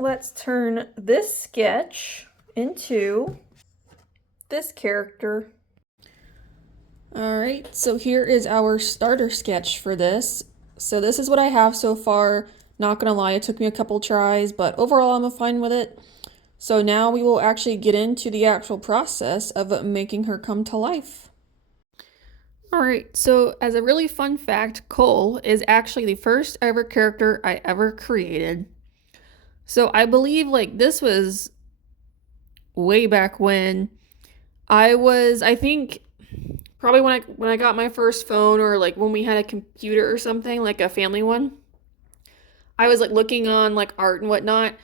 let's turn this sketch into this character. Alright, so here is our starter sketch for this. So this is what I have so far. Not gonna lie, it took me a couple tries, but overall I'm fine with it. So now we will actually get into the actual process of making her come to life. Alright, so as a really fun fact, Cohl is actually the first ever character I ever created. So I believe like this was way back when I think probably when I got my first phone, or like when we had a computer or something, like a family one. I was like looking on like art and whatnot,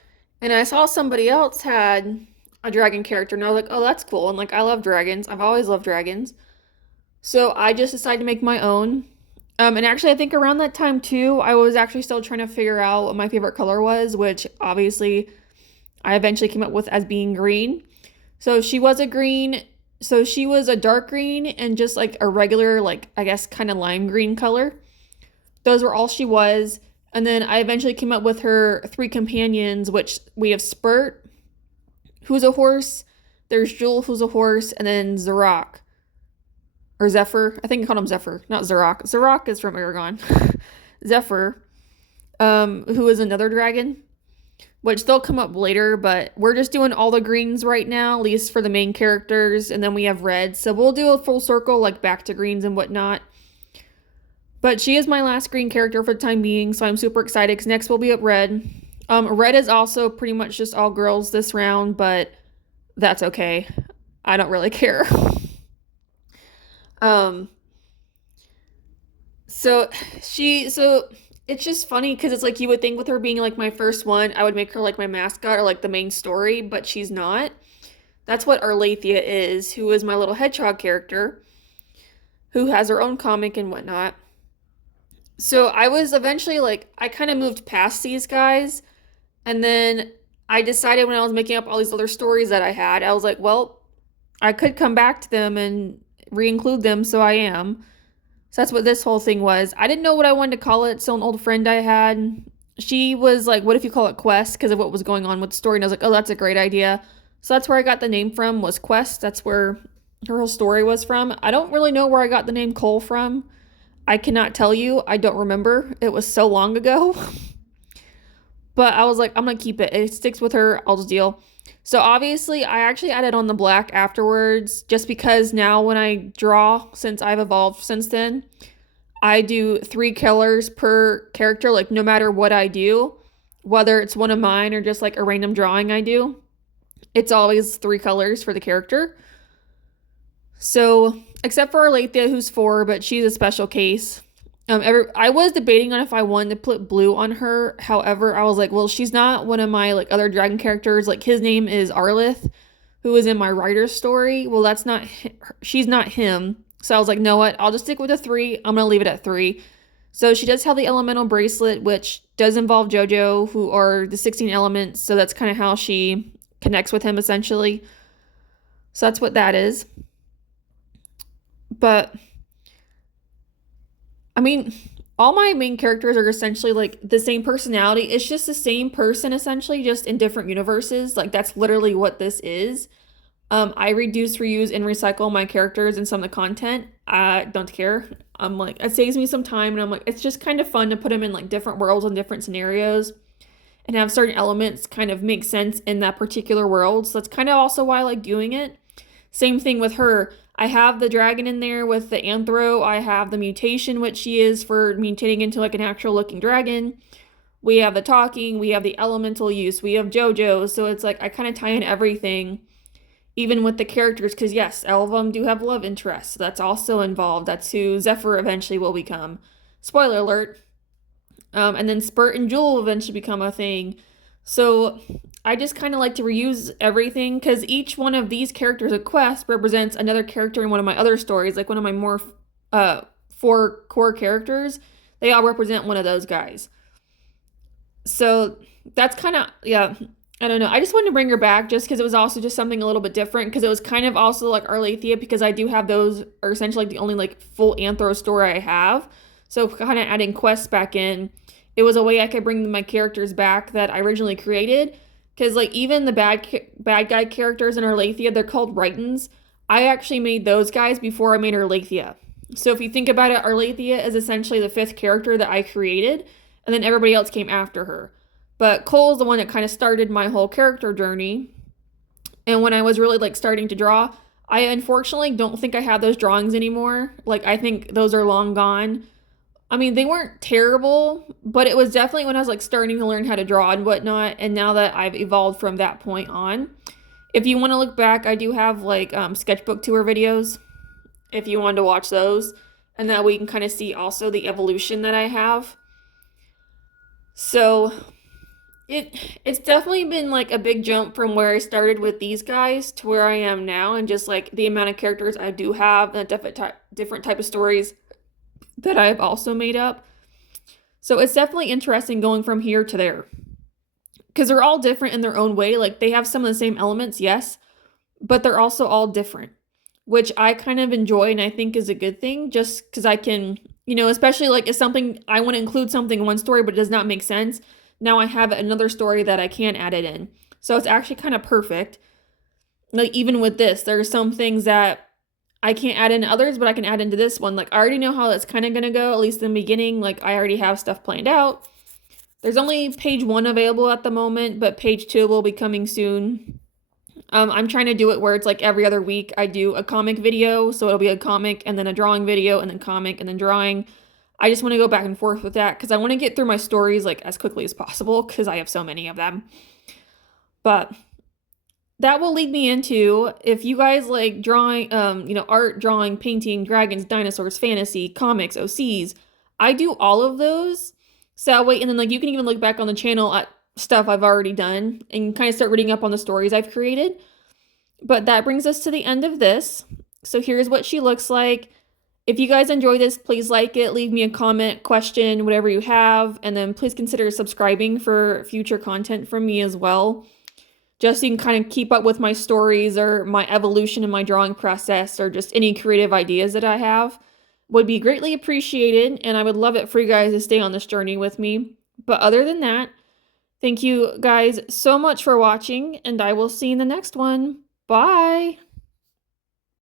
and I saw somebody else had a dragon character, and I was like, oh, that's cool. And like I love dragons. I've always loved dragons. So I just decided to make my own. And actually, I think around that time too, I was actually still trying to figure out what my favorite color was, which obviously I eventually came up with as being green. So she was a green. So she was a dark green and just like a regular, like I guess kind of lime green color. Those were all she was. And then I eventually came up with her 3 companions, which we have Spurt, who's a horse. There's Jewel, who's a horse, and then Zarok. Or Zephyr. I think I called him Zephyr, not Zarok. Zarok is from Aragon. Zephyr, who is another dragon, which they'll come up later, but we're just doing all the greens right now, at least for the main characters, and then we have red. So we'll do a full circle, like back to greens and whatnot. But she is my last green character for the time being, so I'm super excited because next we'll be up red. Red is also pretty much just all girls this round, but that's okay. I don't really care. So it's just funny because it's like you would think with her being like my first one, I would make her like my mascot or like the main story, but she's not. That's what Arlathea is, who is my little hedgehog character, who has her own comic and whatnot. So I was eventually like, I kind of moved past these guys, and then I decided when I was making up all these other stories that I had, I was like, well, I could come back to them and re-include them, so I am. So that's what this whole thing was. I didn't know what I wanted to call it, so an old friend I had, she was like, what if you call it Quest, because of what was going on with the story, and I was like, oh, that's a great idea. So that's where I got the name from, was Quest. That's where her whole story was from. I don't really know where I got the name Cohl from. I cannot tell you. I don't remember. It was so long ago. But I was like, I'm going to keep it. It sticks with her. I'll just deal. So obviously, I actually added on the black afterwards, just because now when I draw, since I've evolved since then, I do 3 colors per character, like no matter what I do, whether it's one of mine or just like a random drawing I do, it's always 3 colors for the character. So, except for Arlathea, who's 4, but she's a special case. I was debating on if I wanted to put blue on her. However, I was like, well, she's not one of my like other dragon characters. Like his name is Arlith, who is in my writer's story. Well, she's not him. So I was like, know what? I'll just stick with the 3. I'm gonna leave it at 3. So she does have the elemental bracelet, which does involve JoJo, who are the 16 elements. So that's kind of how she connects with him essentially. So that's what that is. But I mean, all my main characters are essentially like the same personality. It's just the same person essentially, just in different universes. Like that's literally what this is. I reduce, reuse, and recycle my characters and some of the content. I don't care. I'm like, it saves me some time, and I'm like, it's just kind of fun to put them in like different worlds and different scenarios and have certain elements kind of make sense in that particular world. So that's kind of also why I like doing it. Same thing with her. I have the dragon in there with the anthro. I have the mutation, which she is for mutating into like an actual looking dragon. We have the talking. We have the elemental use. We have JoJo. So it's like I kind of tie in everything, even with the characters, because yes, all of them do have love interests. So that's also involved. That's who Zephyr eventually will become. Spoiler alert. And then Spurt and Jewel will eventually become a thing. So I just kind of like to reuse everything, because each one of these characters at Quest represents another character in one of my other stories, like one of my more 4 core characters. They all represent one of those guys. So that's kind of, yeah, I don't know. I just wanted to bring her back just because it was also just something a little bit different, because it was kind of also like Arlathea, because I do have those are essentially like the only like full anthro story I have. So kind of adding Quest back in. it was a way I could bring my characters back that I originally created. Because like even the bad guy characters in Arlathea, they're called Rhytons. I actually made those guys before I made Arlathea. So if you think about it, Arlathea is essentially the 5th character that I created, and then everybody else came after her. But Cole's the one that kind of started my whole character journey. And when I was really like starting to draw, I unfortunately don't think I have those drawings anymore. Like I think those are long gone. I mean, they weren't terrible, but it was definitely when I was like starting to learn how to draw and whatnot. And now that I've evolved from that point on, if you want to look back, I do have like sketchbook tour videos if you wanted to watch those. And that way you can kind of see also the evolution that I have. So it's definitely been like a big jump from where I started with these guys to where I am now, and just like the amount of characters I do have and different type of stories that I've also made up. So it's definitely interesting going from here to there, because they're all different in their own way. Like they have some of the same elements, yes, but they're also all different, which I kind of enjoy and I think is a good thing, just because I can, especially like if something I want to include something in one story but it does not make sense, now I have another story that I can add it in. So it's actually kind of perfect. Like even with this, there are some things that I can't add into others, but I can add into this one. Like I already know how that's kind of going to go, at least in the beginning. Like I already have stuff planned out. There's only page 1 available at the moment, but page 2 will be coming soon. I'm trying to do it where it's like every other week I do a comic video. So it'll be a comic and then a drawing video and then comic and then drawing. I just want to go back and forth with that because I want to get through my stories like as quickly as possible because I have so many of them. But that will lead me into, if you guys like drawing, art, drawing, painting, dragons, dinosaurs, fantasy, comics, OCs, I do all of those. So wait, and then like you can even look back on the channel at stuff I've already done and kind of start reading up on the stories I've created. But that brings us to the end of this. So here's what she looks like. If you guys enjoy this, please like it, leave me a comment, question, whatever you have, and then please consider subscribing for future content from me as well. Just so you can kind of keep up with my stories or my evolution in my drawing process or just any creative ideas that I have. Would be greatly appreciated, and I would love it for you guys to stay on this journey with me. But other than that, thank you guys so much for watching, and I will see you in the next one. Bye!